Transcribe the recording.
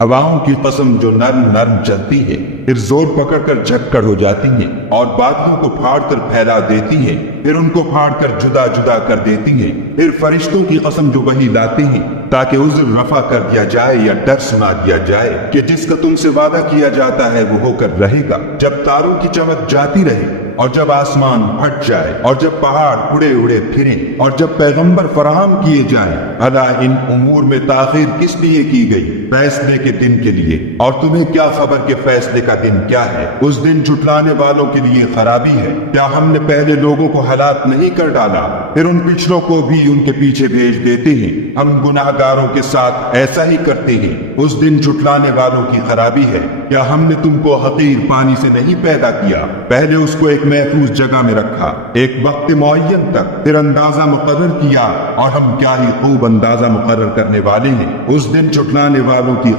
ہواؤں کی قسم جو نرم نرم چلتی ہے، پھر زور پکڑ کر جھکڑ ہو جاتی ہیں اور بادلوں کو پھاڑ کر پھیلا دیتی ہیں، پھر ان کو پھاڑ کر جدا جدا کر دیتی ہیں۔ پھر فرشتوں کی قسم جو وحی لاتے ہیں تاکہ عذر رفع کر دیا جائے یا ڈر سنا دیا جائے کہ جس کا تم سے وعدہ کیا جاتا ہے وہ ہو کر رہے گا، جب تاروں کی چمک جاتی رہے اور جب آسمان پھٹ جائے اور جب پہاڑ اڑے اڑے پھریں اور جب پیغمبر فراہم کیے جائیں۔ بھلا ان امور میں تاخیر کس لیے کی گئی؟ فیصلے کے دن کے لیے۔ اور تمہیں کیا خبر کہ فیصلے کا دن کیا ہے؟ اس دن جھٹلانے والوں کے لیے خرابی ہے۔ کیا ہم نے پہلے لوگوں کو ہلاک نہیں کر ڈالا؟ پھر ان پچھلوں کو بھی ان کے پیچھے بھیج دیتے ہیں۔ ہم گناہ گاروں کے ساتھ ایسا ہی کرتے ہیں۔ اس دن جھٹلانے والوں کی خرابی ہے۔ کیا ہم نے تم کو حقیر پانی سے نہیں پیدا کیا؟ پہلے اس کو ایک محفوظ جگہ میں رکھا ایک وقت معین تک، پھر اندازہ مقرر کیا، اور ہم کیا ہی خوب اندازہ مقرر کرنے والے ہیں۔ اس دن جھٹلانے والوں کی